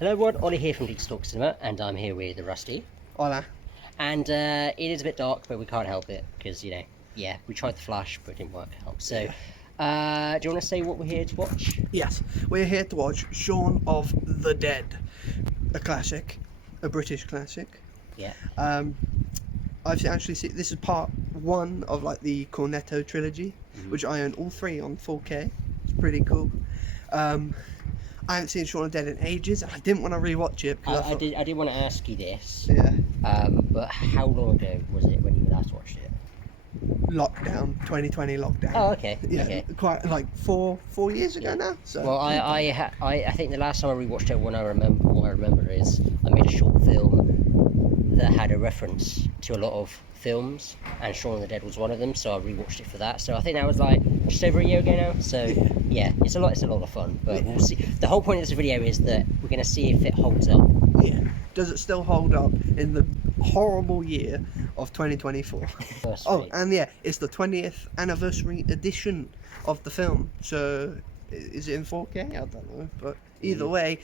Hello everyone, Ollie here from Geeks Talk Cinema, and I'm here with Rusty. Hola. And it is a bit dark, but we can't help it, because, you know, yeah, we tried the flash, but it didn't work out. So, do you want to say what we're here to watch? Yes, we're here to watch Shaun of the Dead, a classic, a British classic. Yeah. I've actually seen, this is part one of like the Cornetto trilogy, which I own all three on 4K. It's pretty cool. I haven't seen Shaun of the Dead in ages, and I didn't want to rewatch it. I did want to ask you this. Yeah. But how long ago was it when you last watched it? Lockdown, 2020 lockdown. Oh, okay. Yeah, okay. quite like four years ago now. So. Well, I think the last time I rewatched it, what I remember is I made a short film that had a reference to a lot of films, and Shaun of the Dead was one of them. So I rewatched it for that. So I think that was like just over a year ago now. So yeah, it's a lot of fun. But we'll see. The whole point of this video is that we're going to see if it holds up. Yeah. Does it still hold up in the horrible year of 2024? Oh, and yeah, it's the 20th anniversary edition of the film. So, is it in 4K? I don't know. But either way,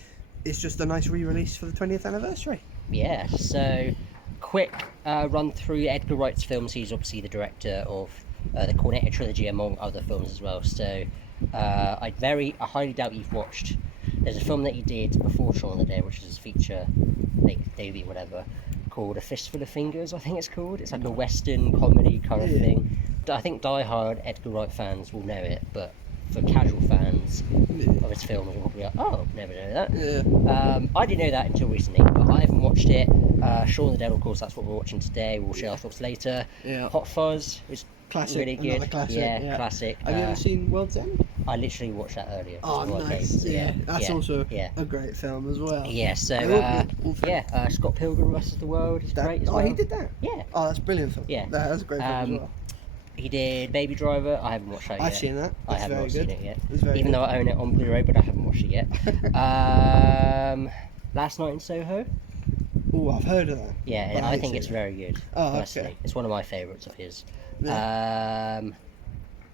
it's just a nice re-release for the 20th anniversary. Yeah, so quick run through Edgar Wright's films. He's obviously the director of the Cornetto trilogy, among other films as well. So, I highly doubt you've watched. There's a film that he did before Shaun of the Dead, which is a feature, like Davey, whatever, called A Fistful of Fingers, I think it's called. It's like a Western comedy kind of thing. I think die-hard Edgar Wright fans will know it, but for casual fans of his films, will probably be like, oh, never know that. Yeah. I didn't know that until recently, but I haven't watched it. Shaun of the Dead, of course, that's what we're watching today. We'll share our thoughts later. Yeah. Hot Fuzz is Classic. really good. Another classic. Yeah, classic. Have you ever seen World's End? I literally watched that earlier. Oh, nice. Yeah. That's also a great film as well. Yeah, so, Scott Pilgrim vs. the World is great as well. Oh, he did that? Yeah. Oh, that's a brilliant film. Yeah. That's a great film as well. He did Baby Driver. I haven't watched that yet. I've seen that. I haven't not seen it yet. Even though I own it on Blu-ray, but I haven't watched it yet. Last Night in Soho. Oh, I've heard of that. Yeah, and I think it's very good. Oh, personally. Okay. It's one of my favourites of his. Yeah.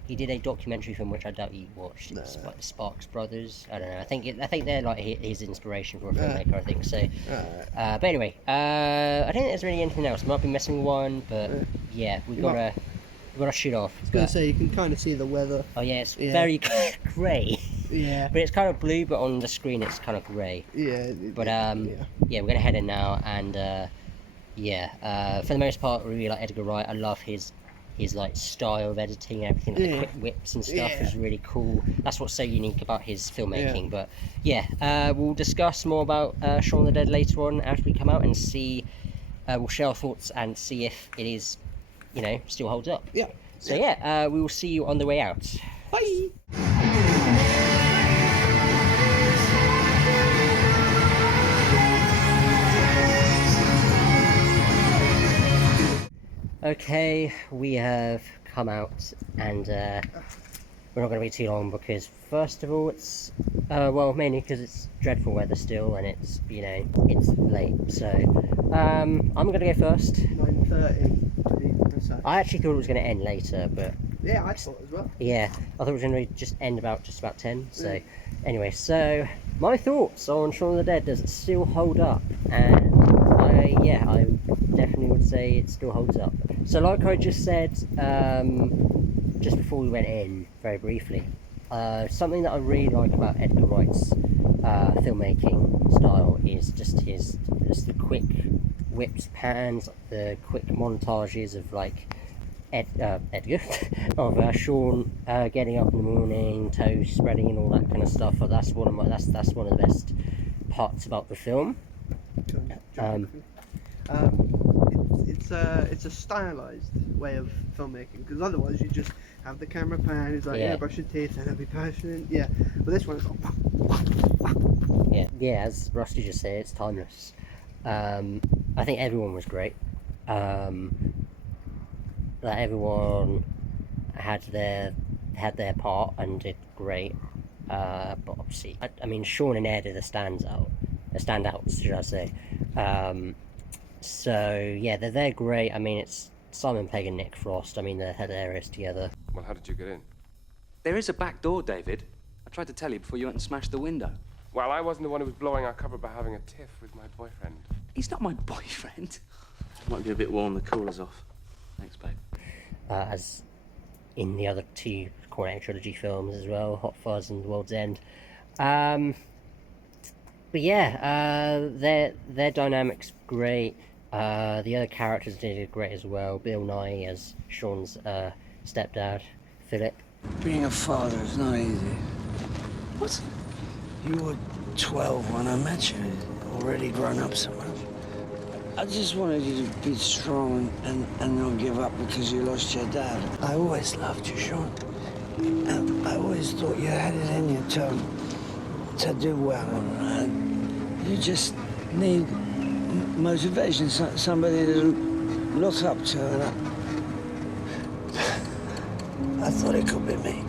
He did a documentary film which I doubt you watched. It's like the Sparks Brothers. I don't know. I think they're like his inspiration for a filmmaker. I think so. But anyway, I don't think there's really anything else. Might be missing one, but yeah, we gotta shoot off. I was gonna say you can kind of see the weather. Oh yeah, it's very grey. Yeah. But it's kind of blue, but on the screen it's kind of grey. Yeah. But we're gonna head in now, and for the most part, I really like Edgar Wright. I love his like style of editing and everything, like the quick whips and stuff is really cool. That's what's so unique about his filmmaking. But we'll discuss more about Shaun of the Dead later on after we come out and see. We'll share our thoughts and see if it is, still holds up. Yeah. So we will see you on the way out. Bye. Okay, we have come out, and we're not going to be too long because, first of all, it's mainly because it's dreadful weather still, and it's it's late. So I'm going to go first. 9:30 to be precise. I actually thought it was going to end later, but yeah, I thought as well. Yeah, I thought it was going to just end about 10. So anyway, so my thoughts on Shaun of the Dead. Does it still hold up? And I definitely would say it still holds up. So like I just said just before we went in, very briefly, something that I really like about Edgar Wright's filmmaking style is just the quick whips, pans, the quick montages of like Edgar of Shaun getting up in the morning, toast spreading and all that kind of stuff. That's one of the best parts about the film. It's a stylized way of filmmaking, because otherwise you just have the camera pan. It's like brush your teeth and it'll be perfect. Yeah, but this one is like as Rusty just said, it's timeless. I think everyone was great. Everyone had their part and did great. But obviously, I mean, Shaun and Ed are the standouts, should I say? So yeah, they're great. I mean, it's Simon Pegg and Nick Frost. I mean, they're hilarious together. Well, how did you get in? There is a back door, David. I tried to tell you before you went and smashed the window. Well, I wasn't the one who was blowing our cover by having a tiff with my boyfriend. He's not my boyfriend. Might be a bit warm, the cooler's off. Thanks, babe. As in the other two '80s trilogy films as well, Hot Fuzz and The World's End. But yeah, their dynamic's great. The other characters did great as well. Bill Nighy as Sean's stepdad, Philip. Being a father is not easy. What? You were 12 when I met you, already grown up so much. I just wanted you to be strong and not give up because you lost your dad. I always loved you, Sean. And I always thought you had it in you to do well. And you just need motivation, somebody to look up to. And I thought it could be me.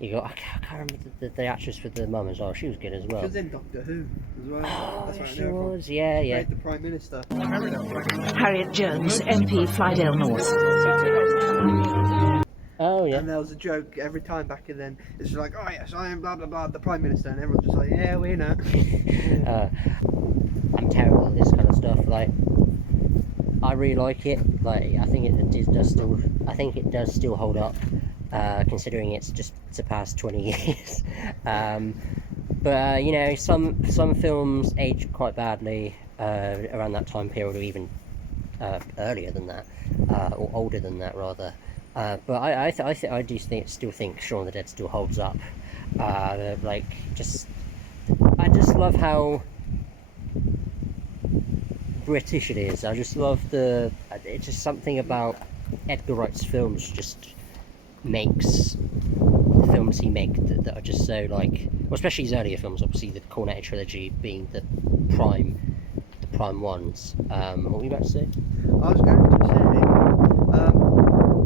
You got, I can't remember the actress with the mum as well. She was good as well. She was in Doctor Who as well. Oh, That's right, she was, yeah. Played the Prime Minister. Harriet Jones, MP, Flydale North. Oh, yeah. And there was a joke every time back then. It's just like, oh yes, I am blah blah blah, the Prime Minister, and everyone's just like, yeah, we know. I'm terrible at this kind of stuff. Like, I really like it. Like, I think it does still hold up. Considering it's just surpassed 20 years. But you know, some films age quite badly around that time period, or even earlier than that, or older than that rather. But I still think Shaun of the Dead still holds up. I just love how British it is. I just love it's just something about Edgar Wright's films just makes the films he makes that are just so like, well, especially his earlier films, obviously the '80s trilogy being the prime ones. What were you about to say? I was going to say,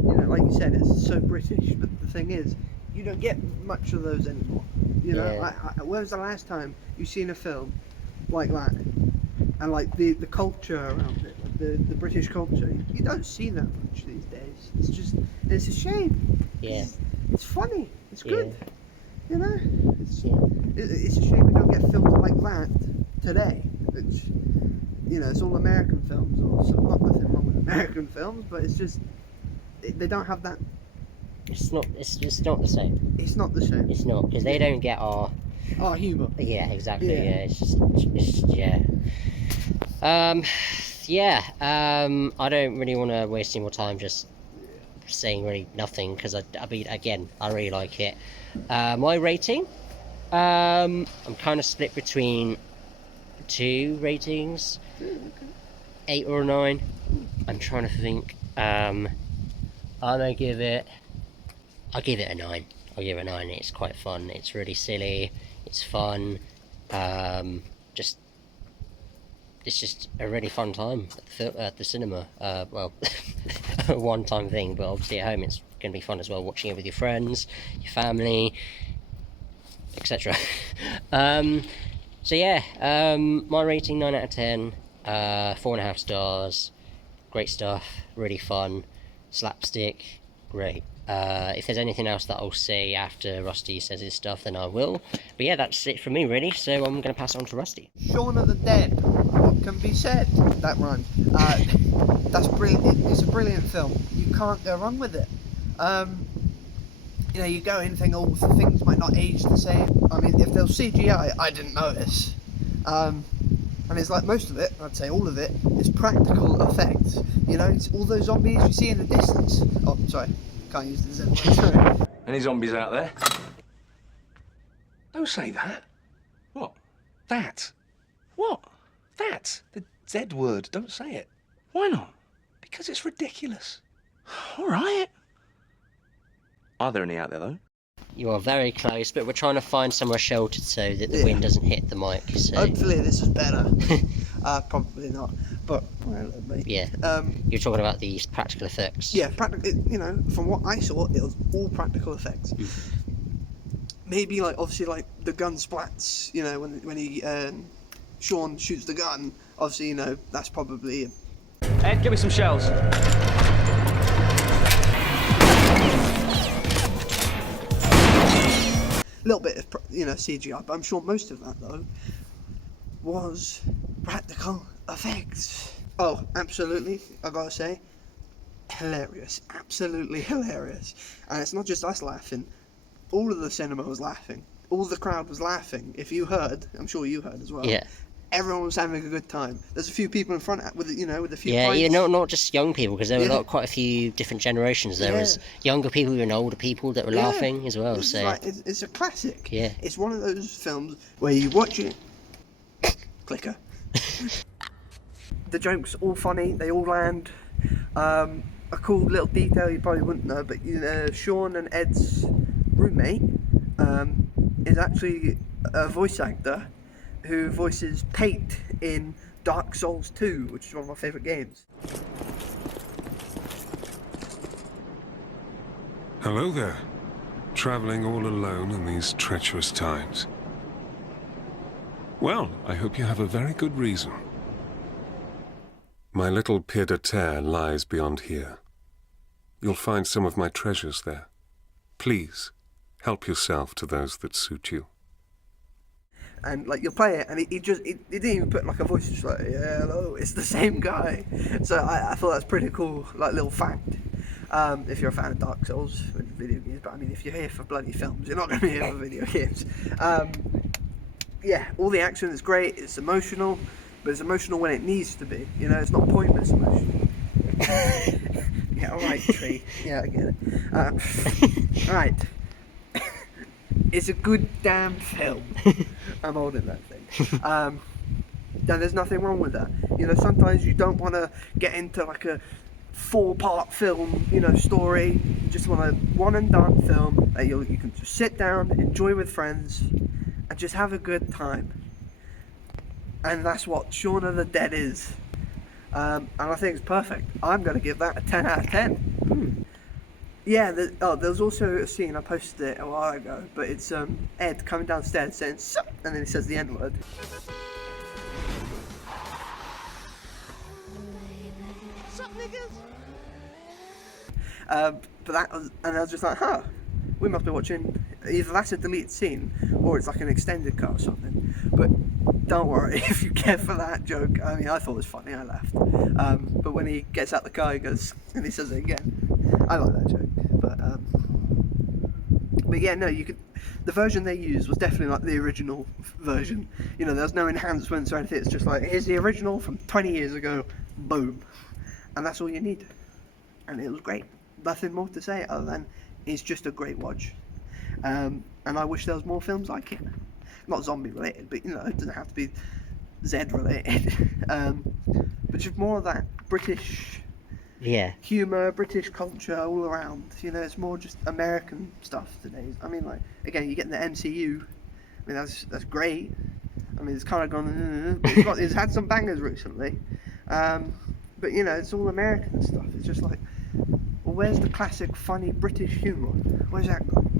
you know, like you said, it's so British, but the thing is, you don't get much of those anymore. You know, Yeah. when was the last time you've seen a film like that? And like the culture around it, the British culture, you don't see that much these days. It's a shame. Yeah. It's funny. It's good. Yeah. You know, it's a shame we don't get films like that today. Which, you know, it's all American films, or not nothing wrong with American films, but it's just they don't have that. It's just not the same. It's not the same. It's not, because they don't get our humour. Yeah, exactly. Yeah. Yeah, it's yeah. I don't really want to waste any more time just saying really nothing, because I mean, again, I really like it. My rating, I'm kind of split between two ratings, 8 or 9. I'm trying to think. I'll give it a 9. I'll give it a 9. It's quite fun. It's really silly. It's fun. It's just a really fun time at the cinema. Well, a one-time thing, but obviously at home it's going to be fun as well, watching it with your friends, your family, etc. So yeah, my rating 9 out of 10, 4.5 stars. Great stuff, really fun, slapstick, great. If there's anything else that I'll say after Rusty says his stuff, then I will. But yeah, that's it from me really, so I'm going to pass it on to Rusty. Shaun of the Dead. What can be said? That rhymed. That's brilliant. It's a brilliant film. You can't go wrong with it. You know, you go in thinking, oh, things might not age the same. I mean, if there was CGI, I didn't notice. And it's like most of it, I'd say all of it, is practical effects. You know, it's all those zombies you see in the distance. Oh, sorry. Can't use the Z word, sorry. Any zombies out there? Don't say that. What? That? What? That? The Z word. Don't say it. Why not? Because it's ridiculous. All right. Are there any out there, though? You are very close, but we're trying to find somewhere sheltered so that the wind doesn't hit the mic. So. Hopefully this is better. Probably not, but well, maybe. Yeah. You're talking about these practical effects. Yeah, practical. You know, from what I saw, it was all practical effects. Maybe like obviously like the gun splats. You know, when he Sean shoots the gun. Obviously, you know that's probably. Ed, give me some shells. little bit of CGI, but I'm sure most of that though was practical effects. Oh, absolutely, I gotta say, hilarious, absolutely hilarious. And it's not just us laughing, all of the cinema was laughing, all the crowd was laughing. If you heard, I'm sure you heard as well. Yeah. Everyone was having a good time. There's a few people in front with with a few Yeah, pints. not just young people, because there were quite a few different generations. There was younger people and older people that were laughing as well. It's So like, it's a classic. Yeah. It's one of those films where you watch it, clicker. The jokes all funny, they all land. A cool little detail you probably wouldn't know, but Sean and Ed's roommate is actually a voice actor who voices 𝕚𝕚 in Dark Souls 2, which is one of my favourite games. Hello there. Travelling all alone in these treacherous times. Well, I hope you have a very good reason. My little 𝕚𝕚 lies beyond here. You'll find some of my treasures there. Please, help yourself to those that suit you. And like you'll play it, and he didn't even put like a voice, just like, yeah, hello, it's the same guy. So I thought that's pretty cool, like little fact. If you're a fan of Dark Souls with video games, but I mean, if you're here for bloody films, you're not going to be here for video games. Yeah, all the action is great. It's emotional, but it's emotional when it needs to be. It's not pointless emotion. Yeah, all right, Tree. Yeah, I get it. All right. It's a good damn film. I'm holding that thing. And there's nothing wrong with that. Sometimes you don't want to get into like a 4-part film, story. You just want a one and done film that you can just sit down, enjoy with friends, and just have a good time. And that's what Shaun of the Dead is. And I think it's perfect. I'm going to give that a 10 out of 10. Yeah, there's also a scene, I posted it a while ago, but it's Ed coming downstairs saying sup, and then he says the N-word. Sup, niggas? But I was just like, huh, we must be watching, either that's a deleted scene, or it's like an extended cut or something. But don't worry, if you care for that joke, I mean, I thought it was funny, I laughed. But when he gets out the car, he goes, and he says it again. I like that joke. But yeah, no, the version they used was definitely like the original version. There's no enhancements or anything. It's just like, here's the original from 20 years ago, boom. And that's all you need. And it was great. Nothing more to say other than it's just a great watch. And I wish there was more films like it. Not zombie related, but it doesn't have to be Z related. But just more of that British humour, British culture all around. It's more just American stuff today. I mean, like, again, you get in the MCU. I mean, that's great. I mean, it's kind of gone, but it's had some bangers recently. But it's all American stuff. It's just like, well, where's the classic funny British humour? Where's that gone?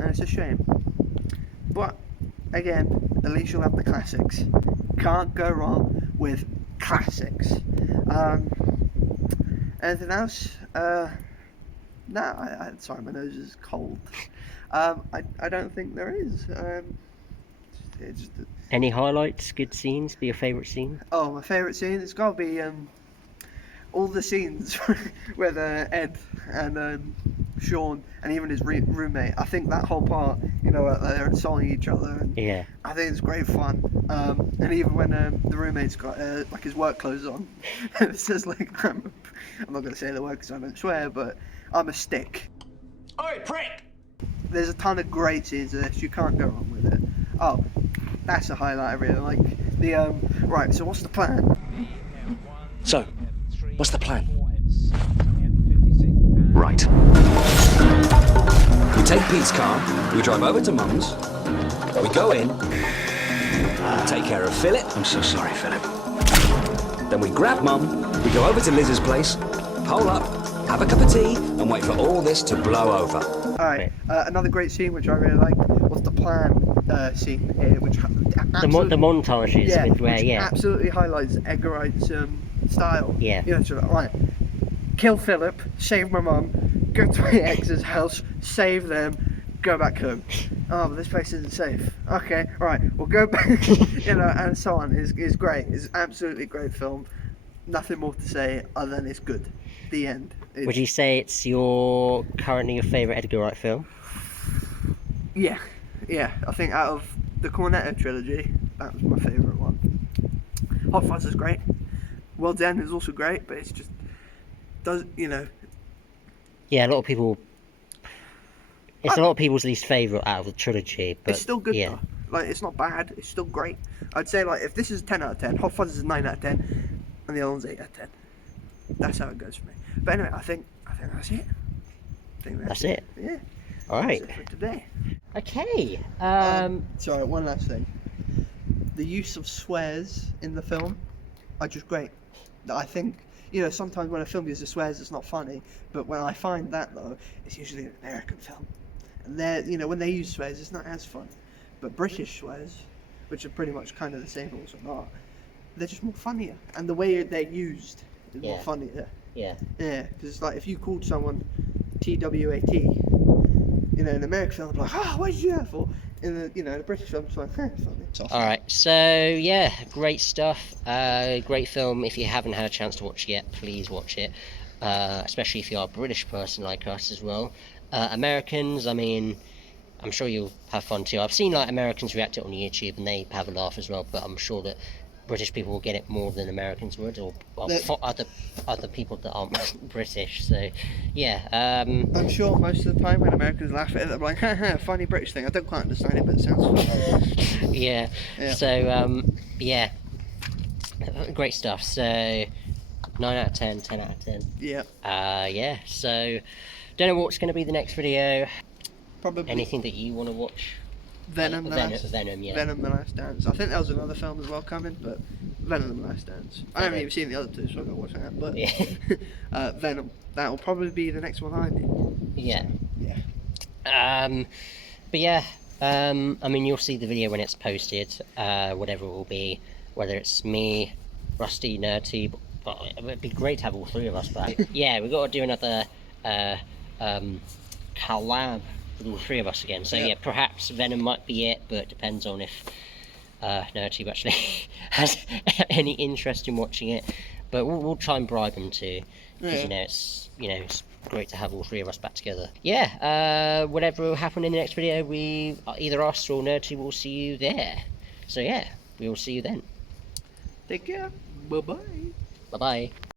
And it's a shame. But again, at least you'll have the classics. Can't go wrong with classics. Anything else? No, sorry, my nose is cold. I don't think there is. Any highlights, good scenes, be your favourite scene? Oh, my favourite scene? It's got to be all the scenes with Ed and Sean and even his roommate. I think that whole part, they're insulting each other. And yeah. I think it's great fun. And even when the roommate's got like his work clothes on, it says like, I'm not going to say the word because I don't swear, but I'm a stick. Oi, prick! There's a ton of great scenes of this. You can't go wrong with it. Oh, that's a highlight I really like. Right, so what's the plan? So, what's the plan? Right. We take Pete's car, we drive over to Mum's, we go in, we take care of Philip. I'm so sorry, Philip. Then we grab Mum, we go over to Liz's place, hole up, have a cup of tea, and wait for all this to blow over. Alright, another great scene which I really like was the plan scene here, which the montages absolutely highlights Edgar Wright's style. Yeah. So right, kill Philip, save my mum, go to my ex's house, save them, go back home. Oh, but this place isn't safe. Okay, right, we'll go back. You know, and so on. Is great. It's absolutely great film. Nothing more to say other than it's good. The end. Would you say it's currently your favourite Edgar Wright film? Yeah. I think out of the Cornetto trilogy, that was my favourite one. Hot Fuzz is great. World's End is also great, but it's just Yeah, a lot of people. It's a lot of people's least favourite out of the trilogy, but it's still good yeah. though. Like, it's not bad. It's still great. I'd say, like, if this is 10 out of 10, Hot Fuzz is 9 out of 10, and the other one's 8 out of 10. That's how it goes for me. But anyway, I think that's it. That's it. Yeah. All right. That's it for today. Okay. Sorry, one last thing. The use of swears in the film are just great. I think, sometimes when a film uses swears, it's not funny. But when I find that, though, it's usually an American film. And when they use swears, it's not as fun. But British swears, which are pretty much kind of the same rules or not, they're just more funnier. And the way they're used is more funnier. Yeah. Yeah, because like if you called someone TWAT, in an American film, like, what did you do that for? In the British film, it's like, funny. All right. So yeah, great stuff. Great film. If you haven't had a chance to watch it yet, please watch it. Especially if you're a British person like us as well. Americans, I mean, I'm sure you'll have fun too. I've seen like Americans react to it on YouTube and they have a laugh as well, but I'm sure that British people will get it more than Americans would, or for other people that aren't British. So yeah, I'm sure most of the time when Americans laugh at it, they're like, funny British thing. I don't quite understand it, but it sounds funny. yeah. So yeah, great stuff. So 9 out of 10, 10 out of 10. Yeah. Yeah. So don't know what's going to be the next video. Probably anything that you want to watch. Venom, Venom, yeah. Venom, The Last Dance. I think there was another film as well coming, but Venom, The Last Dance. I haven't even seen the other two, so I don't watch that. But yeah. Venom, that will probably be the next one I do. Yeah. Yeah. But yeah, I mean, you'll see the video when it's posted, whatever it will be, whether it's me, Rusty, Nerdy, but it'd be great to have all three of us back. Yeah, we've got to do another collab with all three of us again. So yeah, perhaps Venom might be it, but it depends on if Nerdy actually has any interest in watching it. But we'll try and bribe him to, because it's great to have all three of us back together. Yeah, whatever will happen in the next video, we either us or Nerdy will see you there. So yeah, we will see you then. Take care. Bye bye. Bye bye.